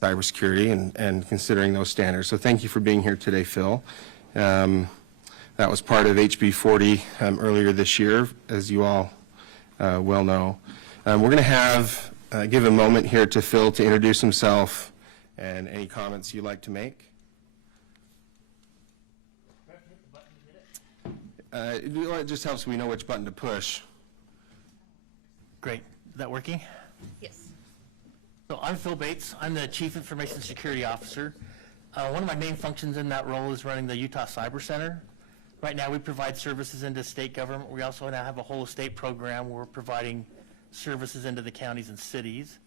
cybersecurity and considering those standards. So thank you for being here today, Phil. That was part of HB 40 earlier this year, as you all well know. We're going to give a moment here to Phil to introduce himself and any comments you'd like to make. It just helps we know which button to push. Great. Is that working? Yes. So I'm Phil Bates. I'm the Chief Information Security Officer. One of my main functions in that role is running the Utah Cyber Center. Right now we provide services into state government. We also now have a whole state program where we're providing services into the counties and cities.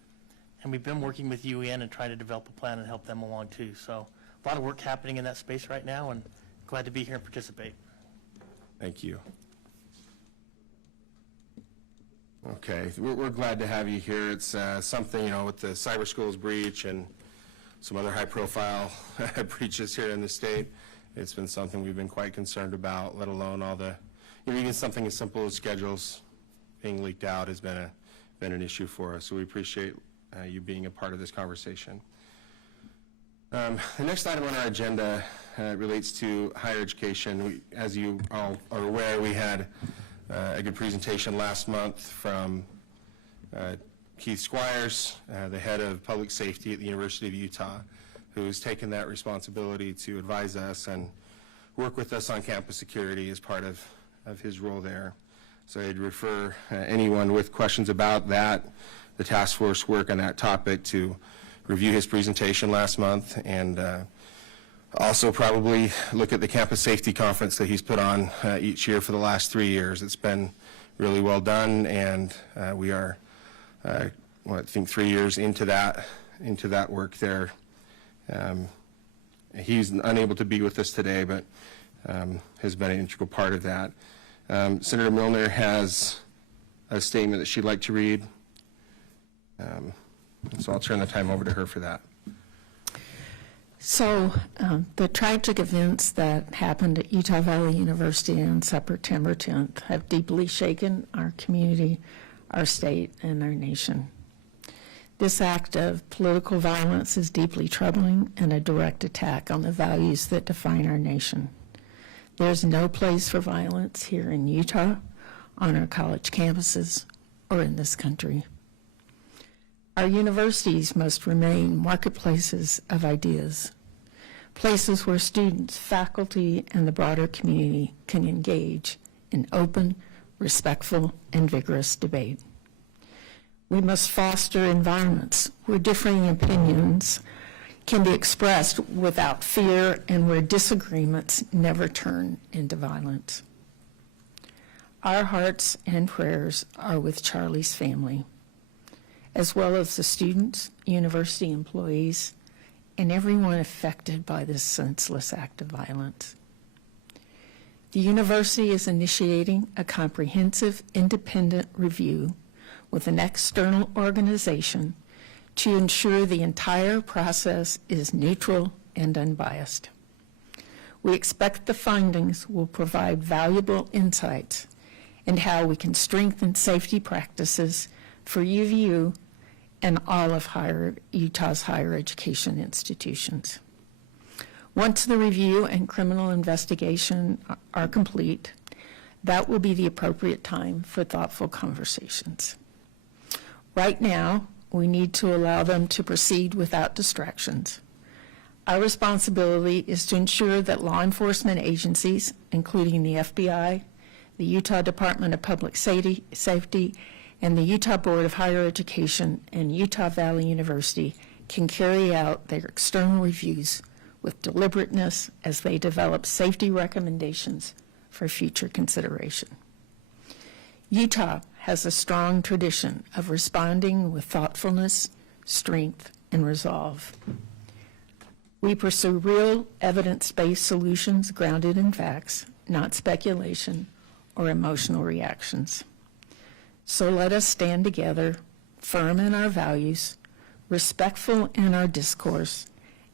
And we've been working with UN and trying to develop a plan and help them along too. So a lot of work happening in that space right now, and glad to be here and participate. Thank you. Okay, we're glad to have you here. It's something, with the cyber schools breach and some other high-profile breaches here in the state, it's been something we've been quite concerned about, let alone all the, even something as simple as schedules being leaked out has been an issue for us. So we appreciate you being a part of this conversation. The next item on our agenda relates to higher education. As you all are aware, we had a good presentation last month from Keith Squires, the head of public safety at the University of Utah, who's taken that responsibility to advise us and work with us on campus security as part of his role there. So I'd refer anyone with questions about that, the task force work on that topic, to review his presentation last month, and also probably look at the campus safety conference that he's put on each year for the last 3 years. It's been really well done, and we are, I think 3 years into that work there. He's unable to be with us today, but has been an integral part of that. Senator Milner has a statement that she'd like to read. So I'll turn the time over to her for that. So the tragic events that happened at Utah Valley University on September 10th have deeply shaken our community, our state, and our nation. This act of political violence is deeply troubling and a direct attack on the values that define our nation. There's no place for violence here in Utah, on our college campuses, or in this country. Our universities must remain marketplaces of ideas, places where students, faculty, and the broader community can engage in open, respectful, and vigorous debate. We must foster environments where differing opinions can be expressed without fear and where disagreements never turn into violence. Our hearts and prayers are with Charlie's family, as well as the students, university employees, and everyone affected by this senseless act of violence. The university is initiating a comprehensive independent review with an external organization to ensure the entire process is neutral and unbiased. We expect the findings will provide valuable insights into how we can strengthen safety practices for UVU and all of Utah's higher education institutions. Once the review and criminal investigation are complete, that will be the appropriate time for thoughtful conversations. Right now, we need to allow them to proceed without distractions. Our responsibility is to ensure that law enforcement agencies, including the FBI, the Utah Department of Public Safety, and the Utah Board of Higher Education and Utah Valley University can carry out their external reviews with deliberateness as they develop safety recommendations for future consideration. Utah has a strong tradition of responding with thoughtfulness, strength, and resolve. We pursue real evidence-based solutions grounded in facts, not speculation or emotional reactions. So let us stand together, firm in our values, respectful in our discourse,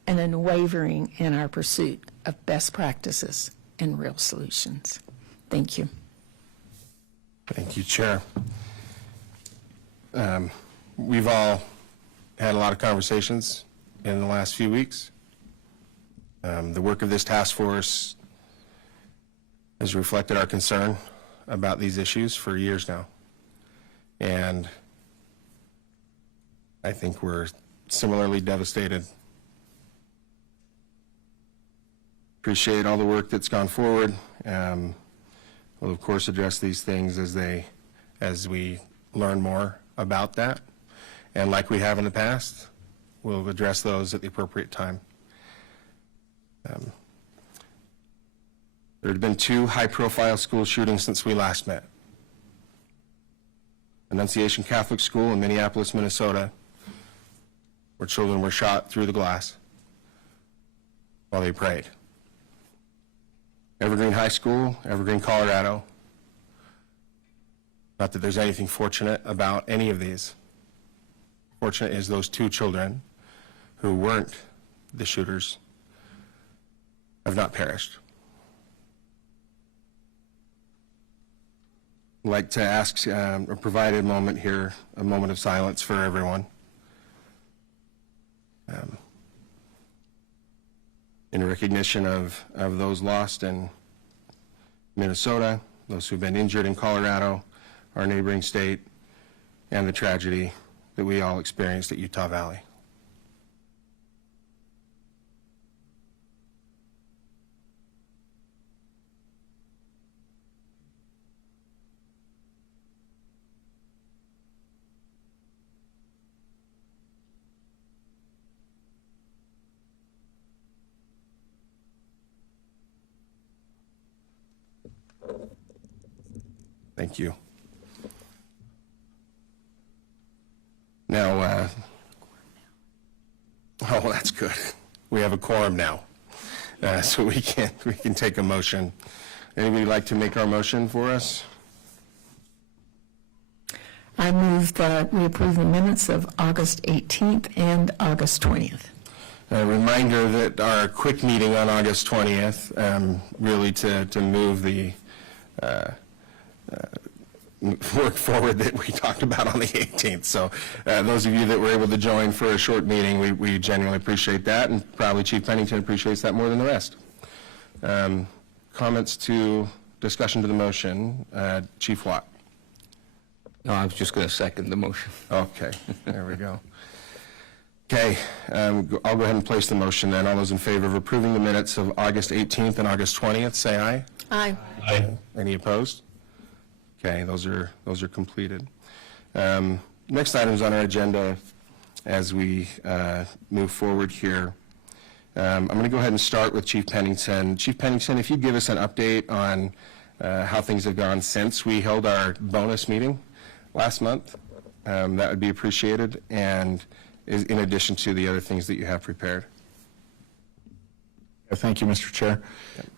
and unwavering in our pursuit of best practices and real solutions. Thank you. Thank you, Chair. We've all had a lot of conversations in the last few weeks. The work of this task force has reflected our concern about these issues for years now. And I think we're similarly devastated. Appreciate all the work that's gone forward. We'll of course address these things as we learn more about that. And like we have in the past, we'll address those at the appropriate time. There have been 2 high-profile school shootings since we last met. Annunciation Catholic School in Minneapolis, Minnesota, where children were shot through the glass while they prayed. Evergreen High School, Evergreen, Colorado. Not that there's anything fortunate about any of these. Fortunate is those 2 children who weren't the shooters have not perished. I'd like to ask or provide a moment here, a moment of silence for everyone. In recognition of those lost in Minnesota, those who've been injured in Colorado, our neighboring state, and the tragedy that we all experienced at Utah Valley. Thank you. Now, oh, that's good. We have a quorum now, so we can take a motion. Anybody like to make our motion for us? I move that we approve the minutes of August 18th and August 20th. A reminder that our quick meeting on August 20th, really to move the work forward that we talked about on the 18th. So those of you that were able to join for a short meeting, we genuinely appreciate that, and probably Chief Pennington appreciates that more than the rest. Comments to discussion to the motion, Chief Watt. No, I was just going to second the motion. Okay, there we go. Okay, I'll go ahead and place the motion then. All those in favor of approving the minutes of August 18th and August 20th, say aye. Aye. Aye. Any opposed? Okay, those are completed. Next items on our agenda as we move forward here. I'm going to go ahead and start with Chief Pennington. Chief Pennington, if you give us an update on how things have gone since we held our bonus meeting last month, that would be appreciated, and in addition to the other things that you have prepared. Thank you, Mr. Chair.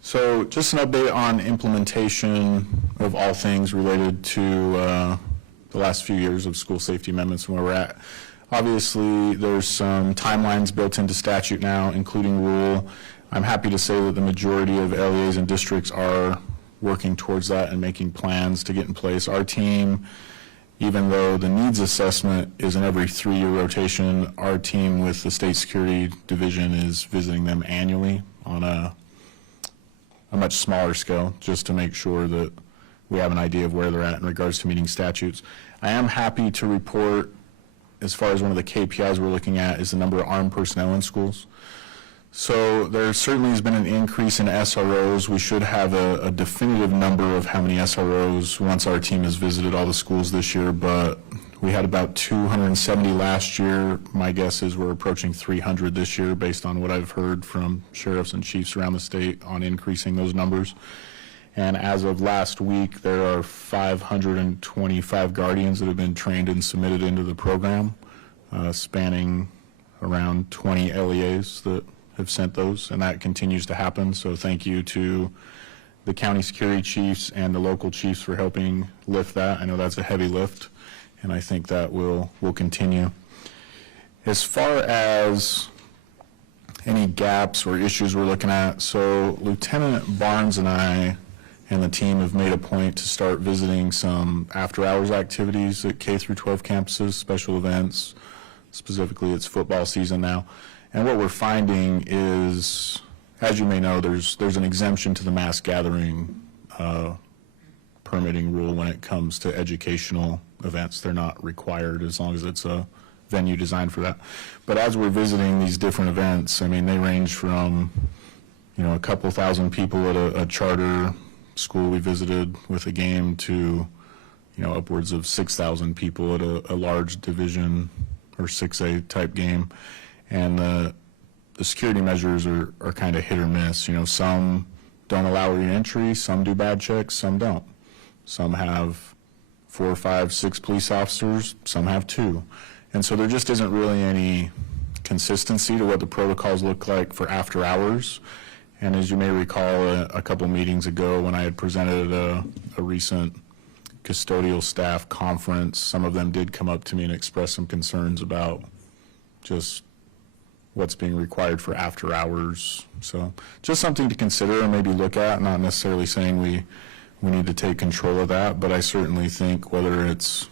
So just an update on implementation of all things related to the last few years of school safety amendments and where we're at. Obviously, there's some timelines built into statute now, including rule. I'm happy to say that the majority of LEAs and districts are working towards that and making plans to get in place. Our team, even though the needs assessment is an every 3-year rotation, our team with the State Security Division is visiting them annually on a much smaller scale, just to make sure that we have an idea of where they're at in regards to meeting statutes. I am happy to report, as far as one of the KPIs we're looking at, is the number of armed personnel in schools. So there certainly has been an increase in SROs. We should have a definitive number of how many SROs once our team has visited all the schools this year, but we had about 270 last year. My guess is we're approaching 300 this year based on what I've heard from sheriffs and chiefs around the state on increasing those numbers. And as of last week, there are 525 guardians that have been trained and submitted into the program, spanning around 20 LEAs that have sent those, and that continues to happen. So thank you to the county security chiefs and the local chiefs for helping lift that. I know that's a heavy lift, and I think that will continue. As far as any gaps or issues we're looking at, so Lieutenant Barnes and I and the team have made a point to start visiting some after-hours activities at K through 12 campuses, special events, Specifically, it's football season now. And what we're finding is, as you may know, there's an exemption to the mass gathering permitting rule when it comes to educational events. They're not required as long as it's a venue designed for that. But as we're visiting these different events, I mean, they range from, you know, a couple thousand people at a charter school we visited with a game to, you know, upwards of 6,000 people at a large division or 6A type game. And the security measures are kind of hit or miss. You know, some don't allow re-entry, some do bad checks, some don't. Some have 4, 5, 6 police officers, some have 2. And so there just isn't really any consistency to what the protocols look like for after hours. And as you may recall, a couple meetings ago when I had presented a recent custodial staff conference, some of them did come up to me and express some concerns about just what's being required for after hours. So just something to consider and maybe look at, not necessarily saying we need to take control of that, but I certainly think whether it's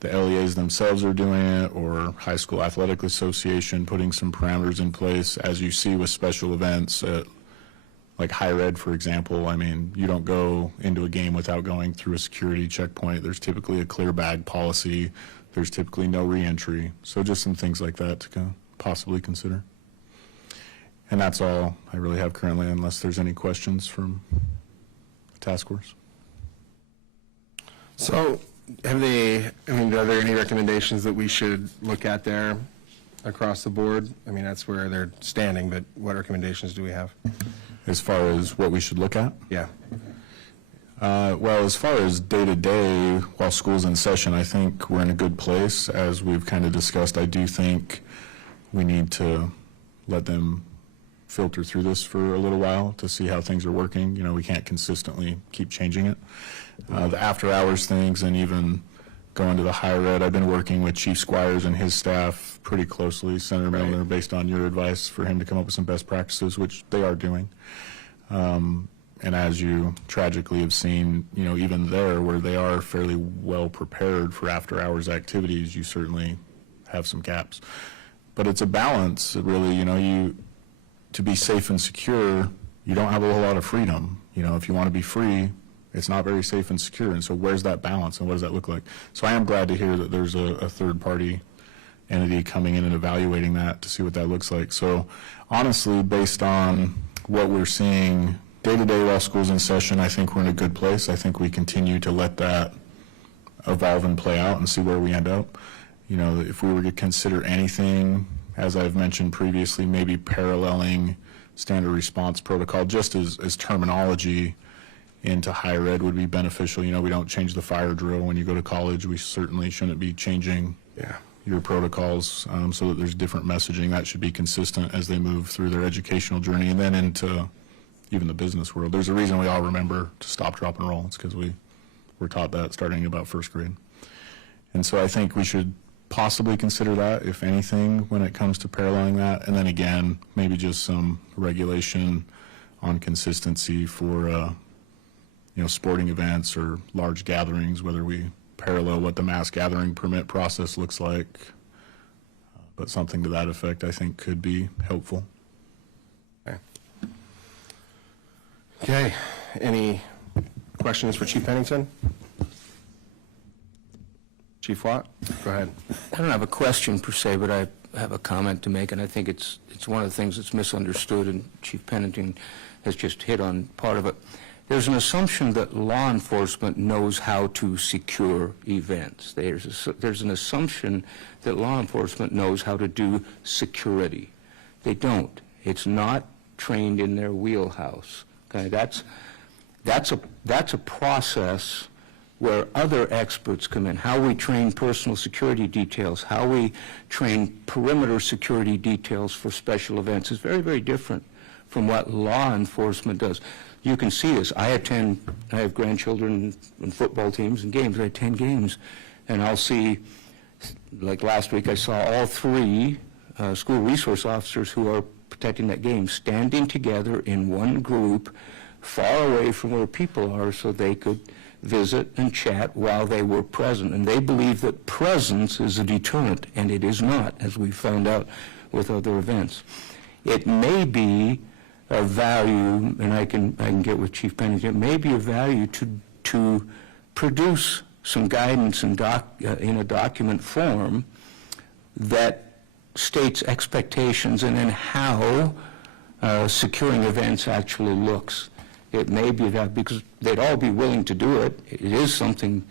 the LEAs themselves are doing it or High School Athletic Association putting some parameters in place, as you see with special events at like higher ed, for example. I mean, you don't go into a game without going through a security checkpoint. There's typically a clear bag policy. There's typically no re-entry. So just some things like that to possibly consider. And that's all I really have currently, unless there's any questions from the task force. So are there any recommendations that we should look at there across the board? I mean, that's where they're standing, but what recommendations do we have? As far as what we should look at? Yeah. Well, as far as day-to-day, while school's in session, I think we're in a good place. As we've kind of discussed, I do think we need to let them filter through this for a little while to see how things are working. You know, we can't consistently keep changing it. The after-hours things and even going to the higher ed, I've been working with Chief Squires and his staff pretty closely, Senator Milner, based on your advice for him to come up with some best practices, which they are doing. And as you tragically have seen, you know, even there where they are fairly well prepared for after-hours activities, you certainly have some gaps. But it's a balance, really. You know, to be safe and secure, you don't have a whole lot of freedom. You know, if you want to be free, it's not very safe and secure. And so where's that balance and what does that look like? So I am glad to hear that there's a third-party entity coming in and evaluating that to see what that looks like. So honestly, based on what we're seeing day-to-day while school's in session, I think we're in a good place. I think we continue to let that evolve and play out and see where we end up. You know, if we were to consider anything, as I've mentioned previously, maybe paralleling standard response protocol just as terminology into higher ed would be beneficial. You know, we don't change the fire drill when you go to college. We certainly shouldn't be changing your protocols so that there's different messaging. That should be consistent as they move through their educational journey and then into even the business world. There's a reason we all remember to stop, drop, and roll. It's because we were taught that starting about first grade. And so I think we should possibly consider that, if anything, when it comes to paralleling that. And then again, maybe just some regulation on consistency for you know, sporting events or large gatherings, whether we parallel what the mass gathering permit process looks like. But something to that effect, I think, could be helpful. Okay. Any questions for Chief Pennington? Chief Watt, go ahead. I don't have a question per se, but I have a comment to make, and I think it's one of the things that's misunderstood, and Chief Pennington has just hit on part of it. There's an assumption that law enforcement knows how to secure events. There's an assumption that law enforcement knows how to do security. They don't. It's not trained in their wheelhouse. Okay, that's a process where other experts come in. How we train personal security details, how we train perimeter security details for special events is very, very different from what law enforcement does. You can see this. I have grandchildren and football teams and games. I attend games, and I'll see, like last week, I saw all 3 school resource officers who are protecting that game standing together in one group far away from where people are so they could visit and chat while they were present. And they believe that presence is a deterrent, and it is not, as we found out with other events. It may be of value, and I can get with Chief Pennington, it may be of value to produce some guidance in a document form that states expectations and then how securing events actually looks. It may be that, because they'd all be willing to do it. It is something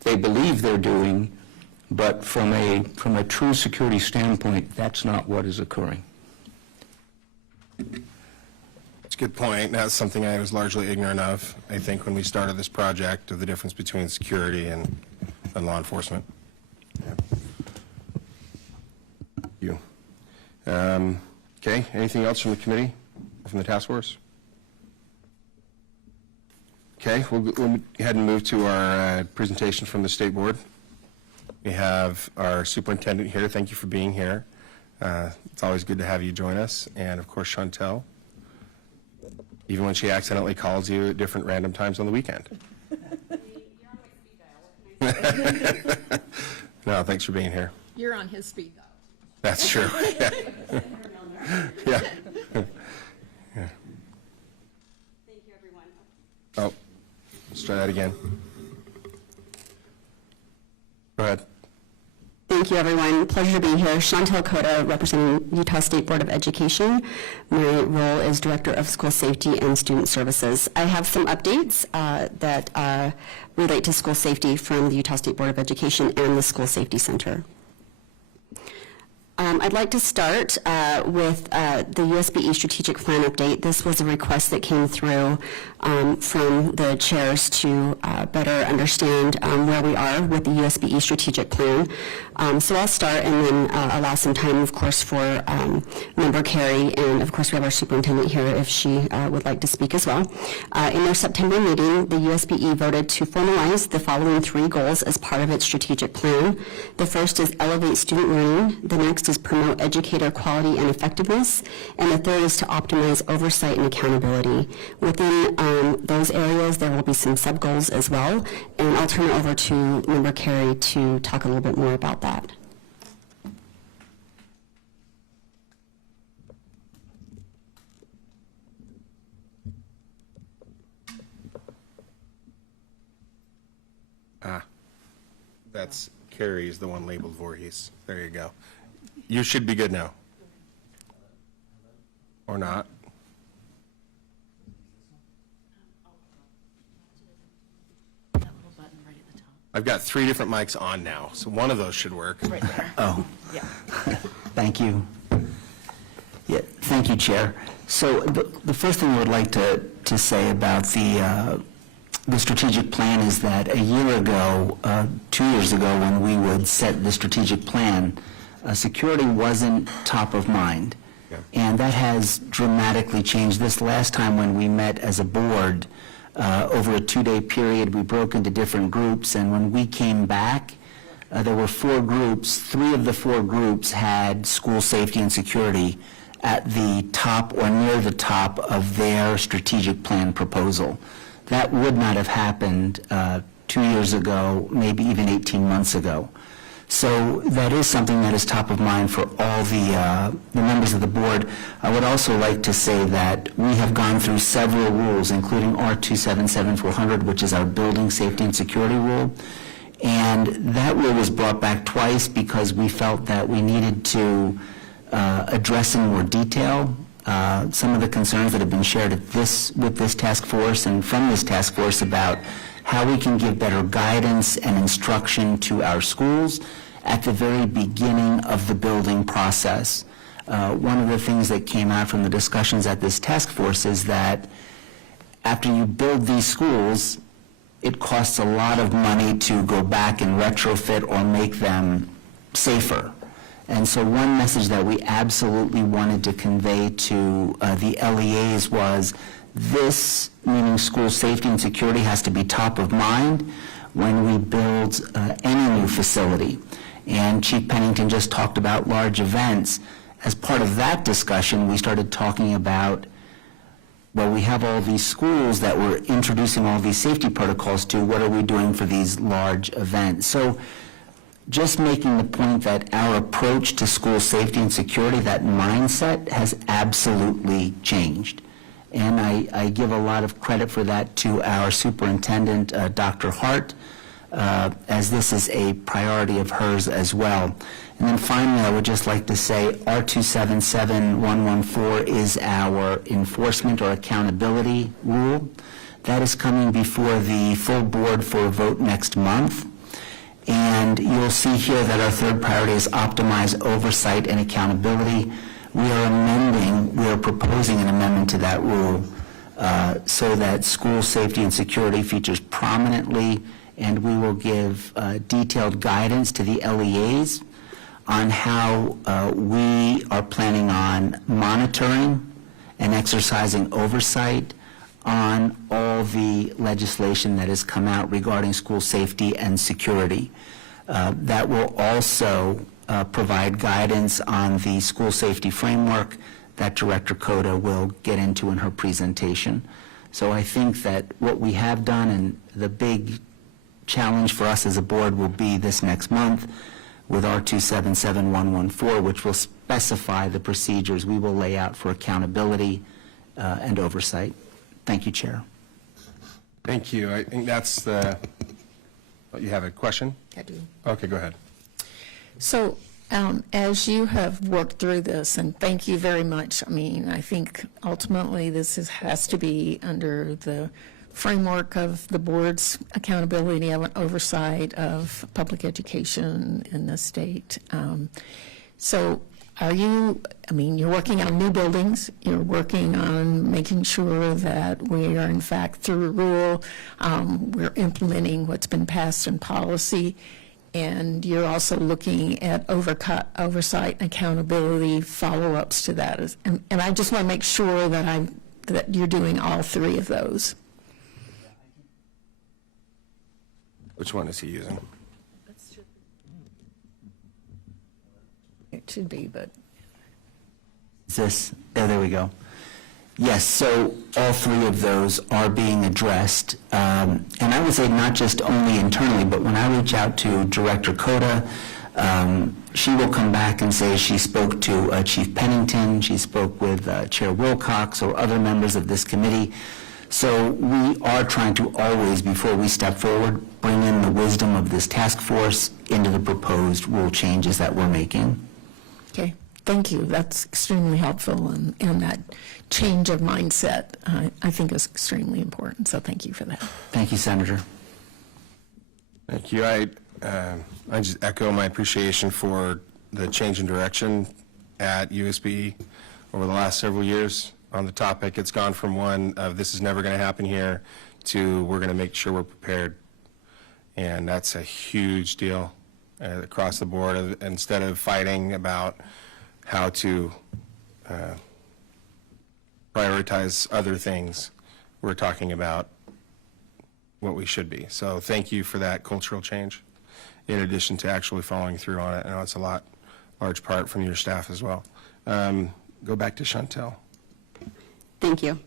they believe they're doing, but from a true security standpoint, that's not what is occurring. It's a good point. That's something I was largely ignorant of, I think, when we started this project, of the difference between security and law enforcement. Yeah. You. Okay, anything else from the committee, from the task force? Okay, we'll go ahead and move to our presentation from the State Board. We have our superintendent here. Thank you for being here. It's always good to have you join us. And, of course, Chantel, even when she accidentally calls you at different random times on the weekend. No, thanks for being here. You're on his speed dial. That's true. Yeah. Yeah. Yeah. Thank you, everyone. Oh, let's try that again. Go ahead. Thank you, everyone. Pleasure to be here. Chantel Cota, representing Utah State Board of Education. My role is Director of School Safety and Student Services. I have some updates that relate to school safety from the Utah State Board of Education and the School Safety Center. I'd like to start with the USBE strategic plan update. This was a request that came through from the chairs to better understand where we are with the USBE strategic plan. So I'll start and then allow some time, of course, for Member Carey, and of course we have our superintendent here if she would like to speak as well. In their September meeting, the USBE voted to formalize the following 3 goals as part of its strategic plan. The first is elevate student learning. The next is promote educator quality and effectiveness. And the third is to optimize oversight and accountability. Within those areas, there will be some sub-goals as well. And I'll turn it over to Member Carey to talk a little bit more about that. That's Carrie's, the one labeled Voorhees. There you go. You should be good now. Or not. I've got 3 different mics on now, so one of those should work. Right there. Oh, Yeah. thank you. Yeah, thank you, Chair. So the first thing I would like to say about the strategic plan is that a year ago, 2 years ago, when we would set the strategic plan, security wasn't top of mind. Yeah. And that has dramatically changed. This last time when we met as a board, over a 2-day period, we broke into different groups, and when we came back, there were 4 groups. 3 of the 4 groups had school safety and security at the top or near the top of their strategic plan proposal. That would not have happened 2 years ago, maybe even 18 months ago. So that is something that is top of mind for all the members of the board. I would also like to say that we have gone through several rules, including R277400, which is our building safety and security rule. And that rule was brought back twice because we felt that we needed to address in more detail some of the concerns that have been shared with this task force and from this task force about how we can give better guidance and instruction to our schools at the very beginning of the building process. One of the things that came out from the discussions at this task force is that after you build these schools, it costs a lot of money to go back and retrofit or make them safer. And so one message that we absolutely wanted to convey to the LEAs was this, meaning school safety and security, has to be top of mind when we build any new facility. And Chief Pennington just talked about large events. As part of that discussion, we started talking about well, we have all these schools that we're introducing all these safety protocols to. What are we doing for these large events? So just making the point that our approach to school safety and security, that mindset has absolutely changed. And I give a lot of credit for that to our superintendent, Dr. Hart, as this is a priority of hers as well. And then finally, I would just like to say R277114 is our enforcement or accountability rule. That is coming before the full board for a vote next month. And you'll see here that our third priority is optimize oversight and accountability. We are proposing an amendment to that rule so that school safety and security features prominently, and we will give detailed guidance to the LEAs on how we are planning on monitoring and exercising oversight on all the legislation that has come out regarding school safety and security. That will also provide guidance on the school safety framework that Director Cota will get into in her presentation. So I think that what we have done, and the big challenge for us as a board will be this next month with R277114, which will specify the procedures we will lay out for accountability and oversight. Thank you, Chair. Thank you. I think that's the, you have a question? I do. Okay, go ahead. So as you have worked through this, and thank you very much, I mean, I think ultimately this has to be under the framework of the board's accountability and oversight of public education in the state. So are you, I mean, you're working on new buildings, you're working on making sure that we are in fact through rule, we're implementing what's been passed in policy, and you're also looking at oversight and accountability follow-ups to that. And I just want to make sure that that you're doing all three of those. Which one is he using? It should be, but. Is this, oh, there we go. Yes, so all three of those are being addressed. And I would say not just only internally, but when I reach out to Director Cota, she will come back and say she spoke to Chief Pennington, she spoke with Chair Wilcox or other members of this committee. So we are trying to always, before we step forward, bring in the wisdom of this task force into the proposed rule changes that we're making. Okay, thank you. That's extremely helpful, and that change of mindset, I think, is extremely important. So thank you for that. Thank you, Senator. Thank you. I just echo my appreciation for the change in direction at USB over the last several years on the topic. It's gone from one of this is never going to happen here to we're going to make sure we're prepared. And that's a huge deal across the board. Instead of fighting about how to prioritize other things, we're talking about what we should be. So thank you for that cultural change, in addition to actually following through on it. I know it's a large part from your staff as well. Go back to Chantel. Thank you.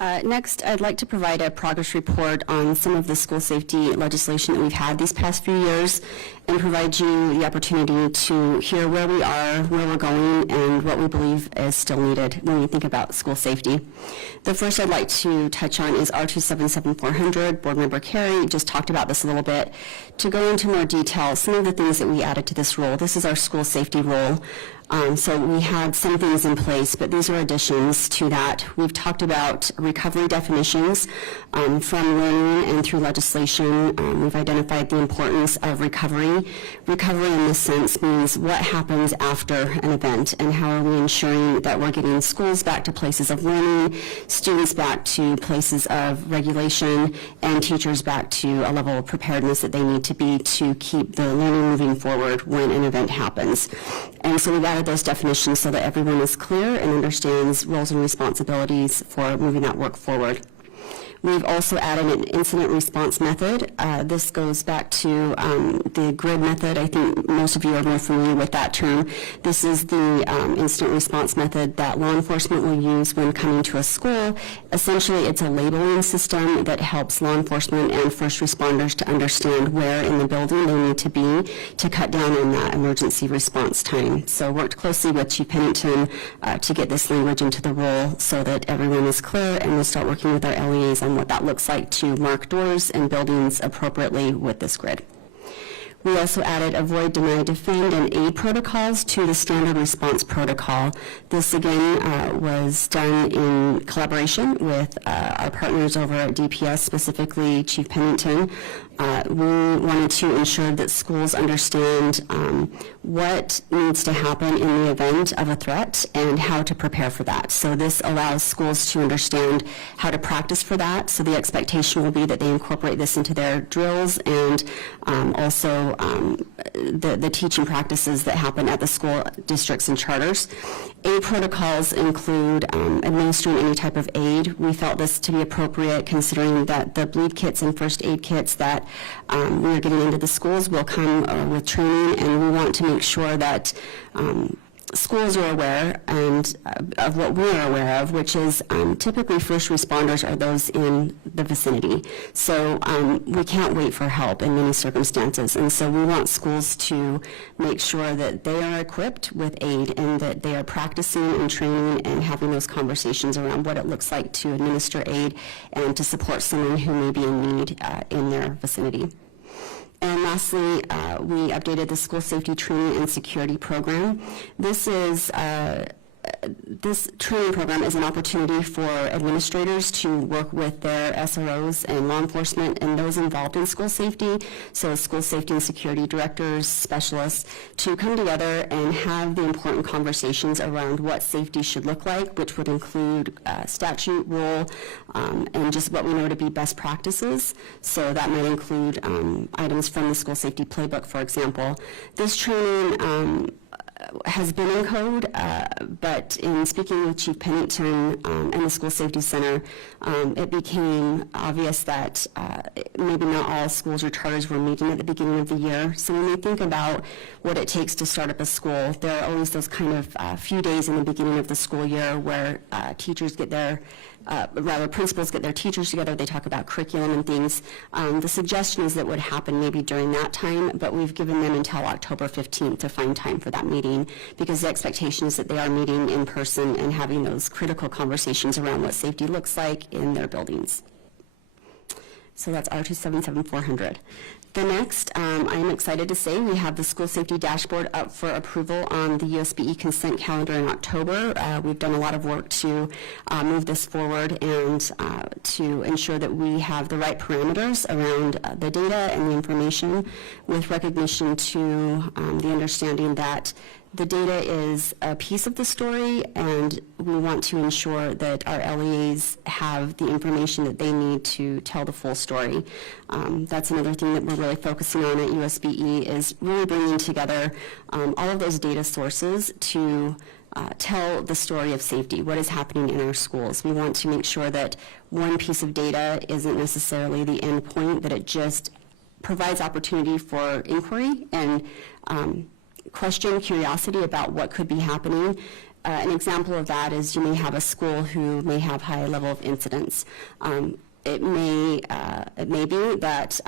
Next, I'd like to provide a progress report on some of the school safety legislation that we've had these past few years and provide you the opportunity to hear where we are, where we're going, and what we believe is still needed when we think about school safety. The first I'd like to touch on is R277400. Board Member Carey just talked about this a little bit. To go into more detail, some of the things that we added to this rule. This is our school safety rule. So we had some things in place, but these are additions to that. We've talked about recovery definitions from learning and through legislation. We've identified the importance of recovery. Recovery in this sense means what happens after an event and how are we ensuring that we're getting schools back to places of learning, students back to places of regulation, and teachers back to a level of preparedness that they need to be to keep the learning moving forward when an event happens. And so we've added those definitions so that everyone is clear and understands roles and responsibilities for moving that work forward. We've also added an incident response method. This goes back to the grid method. I think most of you are more familiar with that term. This is the incident response method that law enforcement will use when coming to a school. Essentially, it's a labeling system that helps law enforcement and first responders to understand where in the building they need to be to cut down on that emergency response time. So worked closely with Chief Pennington to get this language into the rule so that everyone is clear, and we'll start working with our LEAs on what that looks like to mark doors and buildings appropriately with this grid. We also added avoid, deny, defend, and aid protocols to the standard response protocol. This, again, was done in collaboration with our partners over at DPS, specifically Chief Pennington. We wanted to ensure that schools understand what needs to happen in the event of a threat and how to prepare for that. So this allows schools to understand how to practice for that. So the expectation will be that they incorporate this into their drills and also the teaching practices that happen at the school districts and charters. Aid protocols include administering any type of aid. We felt this to be appropriate considering that the bleed kits and first aid kits that we are getting into the schools will come with training, and we want to make sure that schools are aware and of what we're aware of, which is typically first responders are those in the vicinity. So we can't wait for help in many circumstances, and so we want schools to make sure that they are equipped with aid and that they are practicing and training and having those conversations around what it looks like to administer aid and to support someone who may be in need in their vicinity. And lastly, we updated the school safety training and security program. This training program is an opportunity for administrators to work with their SROs and law enforcement and those involved in school safety, so school safety and security directors, specialists, to come together and have the important conversations around what safety should look like, which would include statute, rule, and just what we know to be best practices. So that might include items from the school safety playbook, for example. This training has been in code, but in speaking with Chief Pennington and the School Safety Center, it became obvious that maybe not all schools or charters were meeting at the beginning of the year. So when we think about what it takes to start up a school, there are always those kind of few days in the beginning of the school year where teachers get their principals get their teachers together, they talk about curriculum and things. The suggestion is that would happen maybe during that time, but we've given them until October 15th to find time for that meeting, because the expectation is that they are meeting in person and having those critical conversations around what safety looks like in their buildings. So that's R277400. The next, I am excited to say we have the school safety dashboard up for approval on the USBE consent calendar in October. We've done a lot of work to move this forward and to ensure that we have the right parameters around the data and the information, with recognition to the understanding that the data is a piece of the story, and we want to ensure that our LEAs have the information that they need to tell the full story. That's another thing that we're really focusing on at USBE, is really bringing together all of those data sources to tell the story of safety, what is happening in our schools. We want to make sure that one piece of data isn't necessarily the end point, that it just provides opportunity for inquiry and question, curiosity about what could be happening. An example of that is you may have a school who may have high level of incidents. It may be that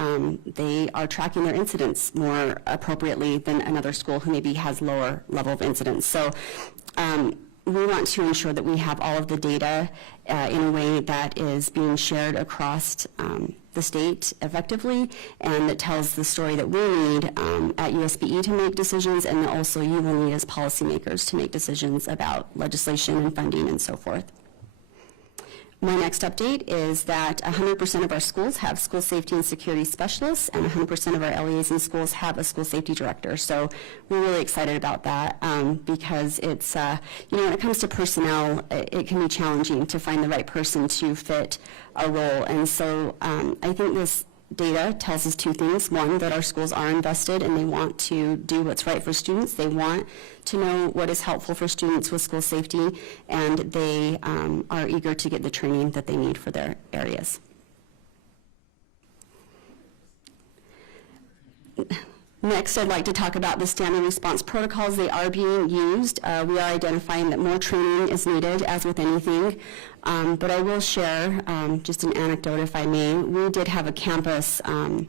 they are tracking their incidents more appropriately than another school who maybe has lower level of incidents. So we want to ensure that we have all of the data in a way that is being shared across the state effectively, and that tells the story that we need at USBE to make decisions, and that also you will need as policymakers to make decisions about legislation and funding and so forth. My next update is that 100% of our schools have school safety and security specialists, and 100% of our LEAs in schools have a school safety director. So we're really excited about that because it's, when it comes to personnel, it can be challenging to find the right person to fit a role. And so I think this data tells us two things. One, that our schools are invested and they want to do what's right for students. They want to know what is helpful for students with school safety, and they are eager to get the training that they need for their areas. Next, I'd like to talk about the standard response protocols. They are being used. We are identifying that more training is needed, as with anything. But I will share just an anecdote, if I may. We did have a campus on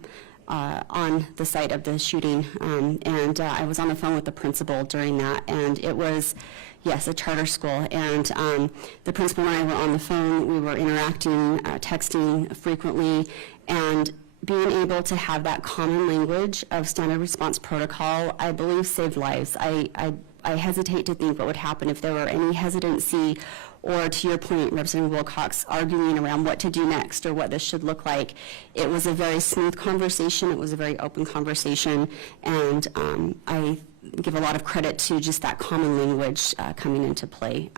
the site of the shooting, and I was on the phone with the principal during that, and it was, yes, a charter school, and the principal and I were on the phone. We were interacting, texting frequently, and being able to have that common language of standard response protocol, I believe, saved lives. I hesitate to think what would happen if there were any hesitancy, or, to your point, Representative Wilcox, arguing around what to do next or what this should look like. It was a very smooth conversation. It was a very open conversation, and I give a lot of credit to just that common language coming into play.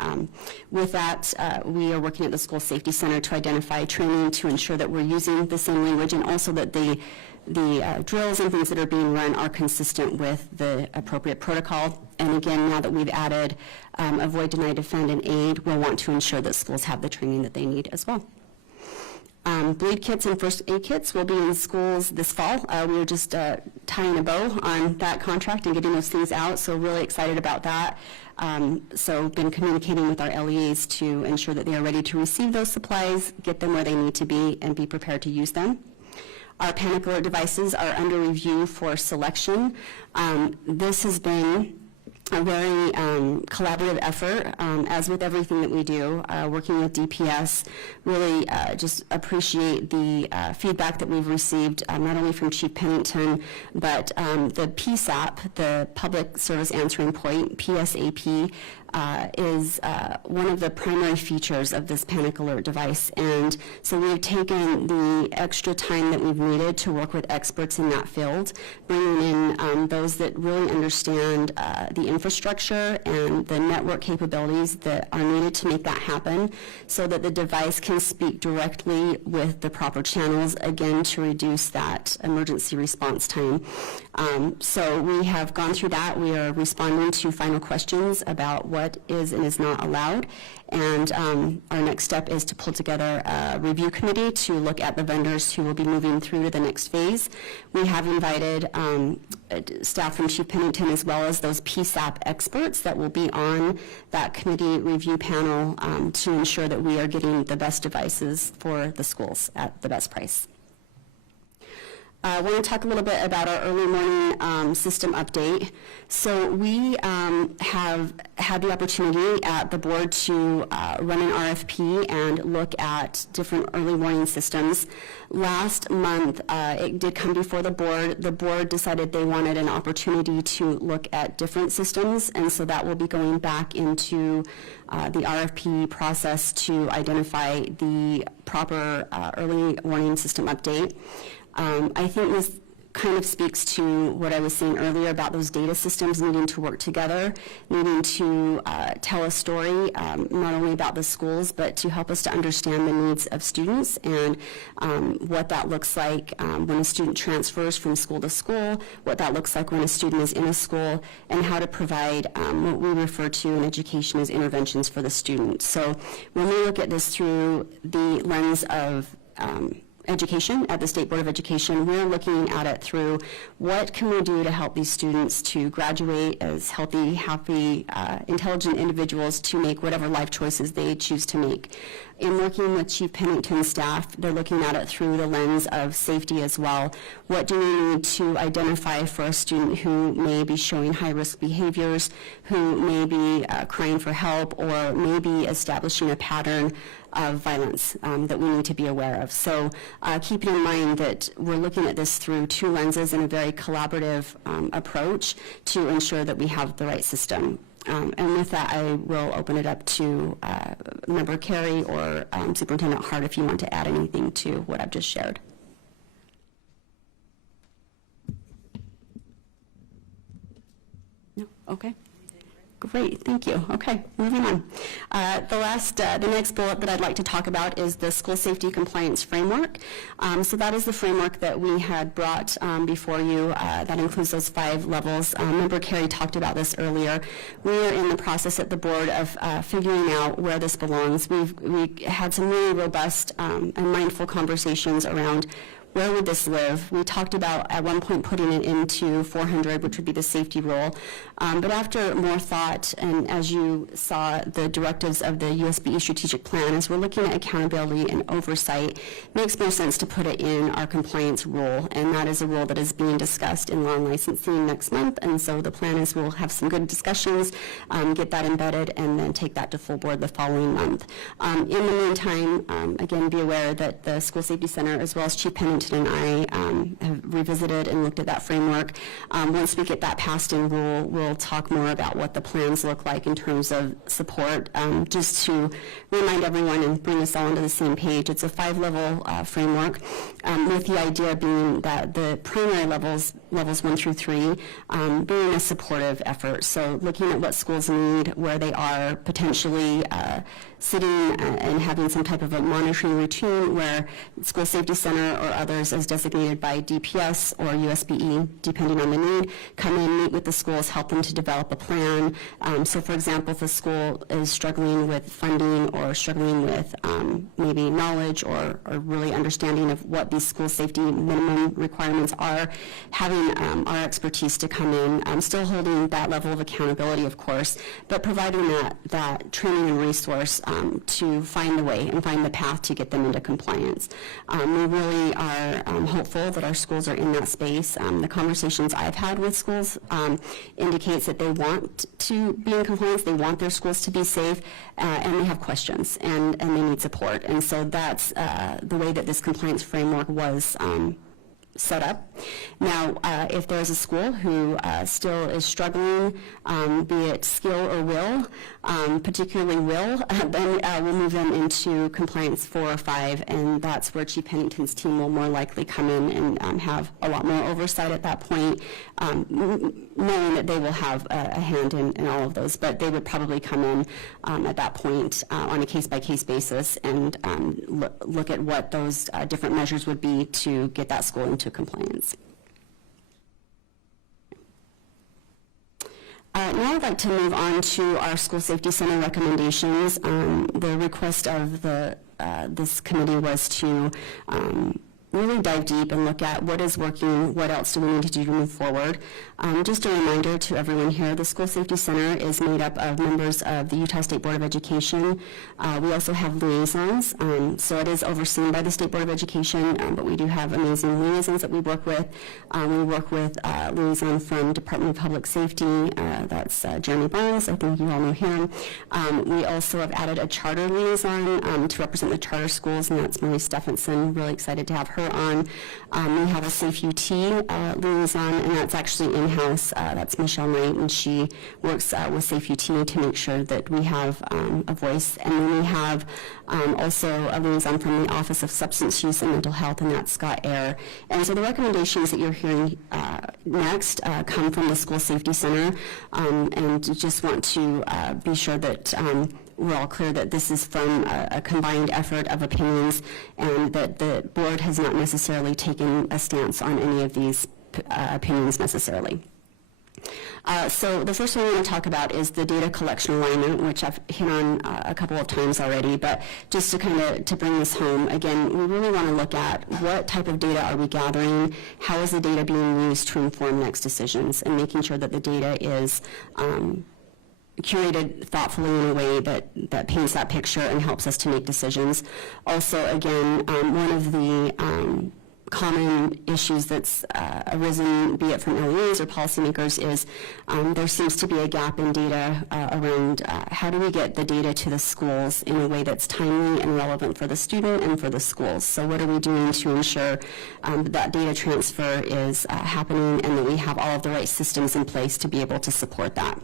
With that, we are working at the School Safety Center to identify training to ensure that we're using the same language, and also that the drills and things that are being run are consistent with the appropriate protocol. And again, now that we've added avoid, deny, defend, and aid, we'll want to ensure that schools have the training that they need as well. Bleed kits and first aid kits will be in schools this fall. We were just tying a bow on that contract and getting those things out, so really excited about that. So been communicating with our LEAs to ensure that they are ready to receive those supplies, get them where they need to be, and be prepared to use them. Our panic alert devices are under review for selection. This has been a very collaborative effort, as with everything that we do, working with DPS. Really just appreciate the feedback that we've received, not only from Chief Pennington, but the PSAP, the Public Service Answering Point, PSAP, is one of the primary features of this panic alert device. And so we've taken the extra time that we've needed to work with experts in that field, bringing in those that really understand the infrastructure and the network capabilities that are needed to make that happen, so that the device can speak directly with the proper channels, again, to reduce that emergency response time. So we have gone through that. We are responding to final questions about what is and is not allowed. And our next step is to pull together a review committee to look at the vendors who will be moving through to the next phase. We have invited staff from Chief Pennington, as well as those PSAP experts that will be on that committee review panel to ensure that we are getting the best devices for the schools at the best price. I want to talk a little bit about our early morning system update. So we have had the opportunity at the board to run an RFP and look at different early warning systems. Last month, it did come before the board. The board decided they wanted an opportunity to look at different systems, and so that will be going back into the RFP process to identify the proper early warning system update. I think this kind of speaks to what I was saying earlier about those data systems needing to work together, needing to tell a story, not only about the schools, but to help us to understand the needs of students and what that looks like when a student transfers from school to school, what that looks like when a student is in a school, and how to provide what we refer to in education as interventions for the student. So when we look at this through the lens of education at the State Board of Education, we're looking at it through what can we do to help these students to graduate as healthy, happy, intelligent individuals to make whatever life choices they choose to make. In working with Chief Pennington's staff, they're looking at it through the lens of safety as well. What do we need to identify for a student who may be showing high-risk behaviors, who may be crying for help, or may be establishing a pattern of violence that we need to be aware of. So keeping in mind that we're looking at this through two lenses in a very collaborative approach to ensure that we have the right system. And with that, I will open it up to Member Carey or Superintendent Hart if you want to add anything to what I've just shared. No? Okay. Great, thank you. Okay, moving on. The next bullet that I'd like to talk about is the school safety compliance framework. So that is the framework that we had brought before you. That includes those 5 levels. Member Carey talked about this earlier. We are in the process at the board of figuring out where this belongs. We had some really robust and mindful conversations around where would this live? We talked about at one point putting it into 400, which would be the safety rule. But after more thought, and as you saw the directives of the USBE strategic plan, as we're looking at accountability and oversight, it makes more sense to put it in our compliance rule. And that is a rule that is being discussed in law and licensing next month. And so the plan is we'll have some good discussions, get that embedded, and then take that to full board the following month. In the meantime, again, be aware that the School Safety Center, as well as Chief Pennington and I, have revisited and looked at that framework. Once we get that passed in rule, we'll talk more about what the plans look like in terms of support. Just to remind everyone and bring us all onto the same page, it's a 5-level framework, with the idea being that the primary levels 1 through 3, being a supportive effort. So looking at what schools need, where they are, potentially sitting and having some type of a monitoring routine where School Safety Center or others as designated by DPS or USBE, depending on the need, come in, meet with the schools, help them to develop a plan. So for example, if a school is struggling with funding or struggling with maybe knowledge or really understanding of what these school safety minimum requirements are, having our expertise to come in, still holding that level of accountability, of course, but providing that training and resource to find the way and find the path to get them into compliance. We really are hopeful that our schools are in that space. The conversations I've had with schools indicates that they want to be in compliance, they want their schools to be safe, and they have questions and they need support. And so that's the way that this compliance framework was set up. Now, if there's a school who still is struggling, be it skill or will, particularly will, then we'll move them into compliance 4 or 5, and that's where Chief Pennington's team will more likely come in and have a lot more oversight at that point, knowing that they will have a hand in all of those, but they would probably come in at that point on a case-by-case basis and look at what those different measures would be to get that school into compliance. Now I'd like to move on to our School Safety Center recommendations. The request of this committee was to really dive deep and look at what is working, what else do we need to do to move forward. Just a reminder to everyone here, the School Safety Center is made up of members of the Utah State Board of Education. We also have liaisons, so it is overseen by the State Board of Education, but we do have amazing liaisons that we work with. We work with a liaison from Department of Public Safety, that's Jeremy Barnes, I think you all know him. We also have added a charter liaison to represent the charter schools, and that's Marie Stephenson. Really excited to have her on. We have a Safe UT liaison, and that's actually in-house. That's Michelle Knight, and she works with Safe UT to make sure that we have a voice. And then we have also a liaison from the Office of Substance Use and Mental Health, and that's Scott Eyre. And so the recommendations that you're hearing next come from the School Safety Center, and just want to be sure that we're all clear that this is from a combined effort of opinions, and that the board has not necessarily taken a stance on any of these opinions necessarily. So the first thing I want to talk about is the data collection alignment, which I've hit on a couple of times already, but just to kind of to bring this home, again, we really want to look at what type of data are we gathering, how is the data being used to inform next decisions, and making sure that the data is curated thoughtfully in a way that paints that picture and helps us to make decisions. Also, again, one of the common issues that's arisen, be it from LEAs or policymakers, is there seems to be a gap in data around how do we get the data to the schools in a way that's timely and relevant for the student and for the schools. So what are we doing to ensure that data transfer is happening and that we have all of the right systems in place to be able to support that?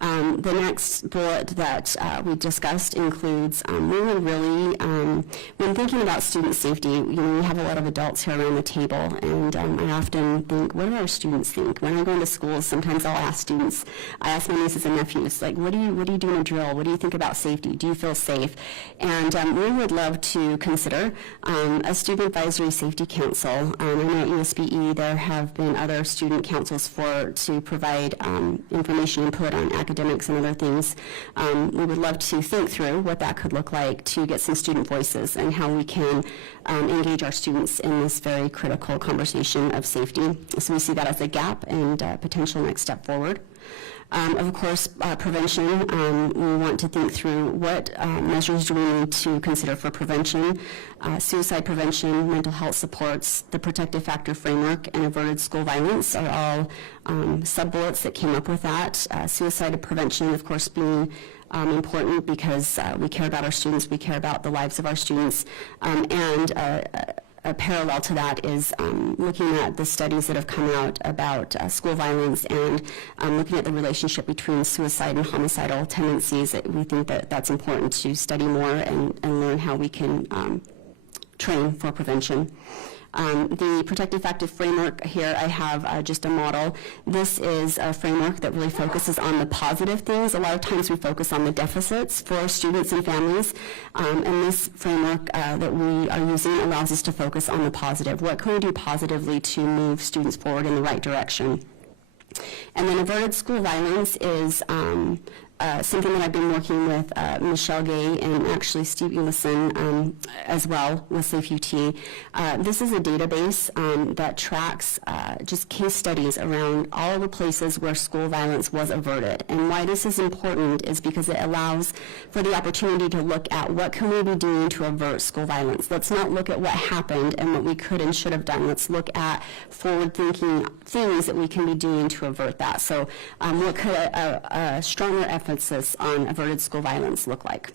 The next bullet that we discussed includes really, when thinking about student safety, we have a lot of adults here around the table, and I often think, what do our students think? When I go into schools, sometimes I'll ask students, I ask my nieces and nephews, like, what do you do in a drill? What do you think about safety? Do you feel safe? And we would love to consider a Student Advisory Safety Council. I know at USBE there have been other student councils to provide information input on academic academics and other things. We would love to think through what that could look like to get some student voices and how we can engage our students in this very critical conversation of safety. So we see that as a gap and a potential next step forward. Of course, prevention, we want to think through what measures do we need to consider for prevention. Suicide prevention, mental health supports, the protective factor framework, and averted school violence are all sub-bullets that came up with that. Suicide prevention, of course, being important because we care about our students, we care about the lives of our students, and a parallel to that is looking at the studies that have come out about school violence and looking at the relationship between suicide and homicidal tendencies. We think that that's important to study more and learn how we can train for prevention. The protective factor framework here, I have just a model. This is a framework that really focuses on the positive things. A lot of times we focus on the deficits for students and families, and this framework that we are using allows us to focus on the positive. What can we do positively to move students forward in the right direction? And then averted school violence is something that I've been working with Michelle Gay and actually Steve Ellison as well with Safe UT. This is a database that tracks just case studies around all the places where school violence was averted. And why this is important is because it allows for the opportunity to look at what can we be doing to avert school violence. Let's not look at what happened and what we could and should have done. Let's look at forward-thinking things that we can be doing to avert that. So what could a stronger emphasis on averted school violence look like?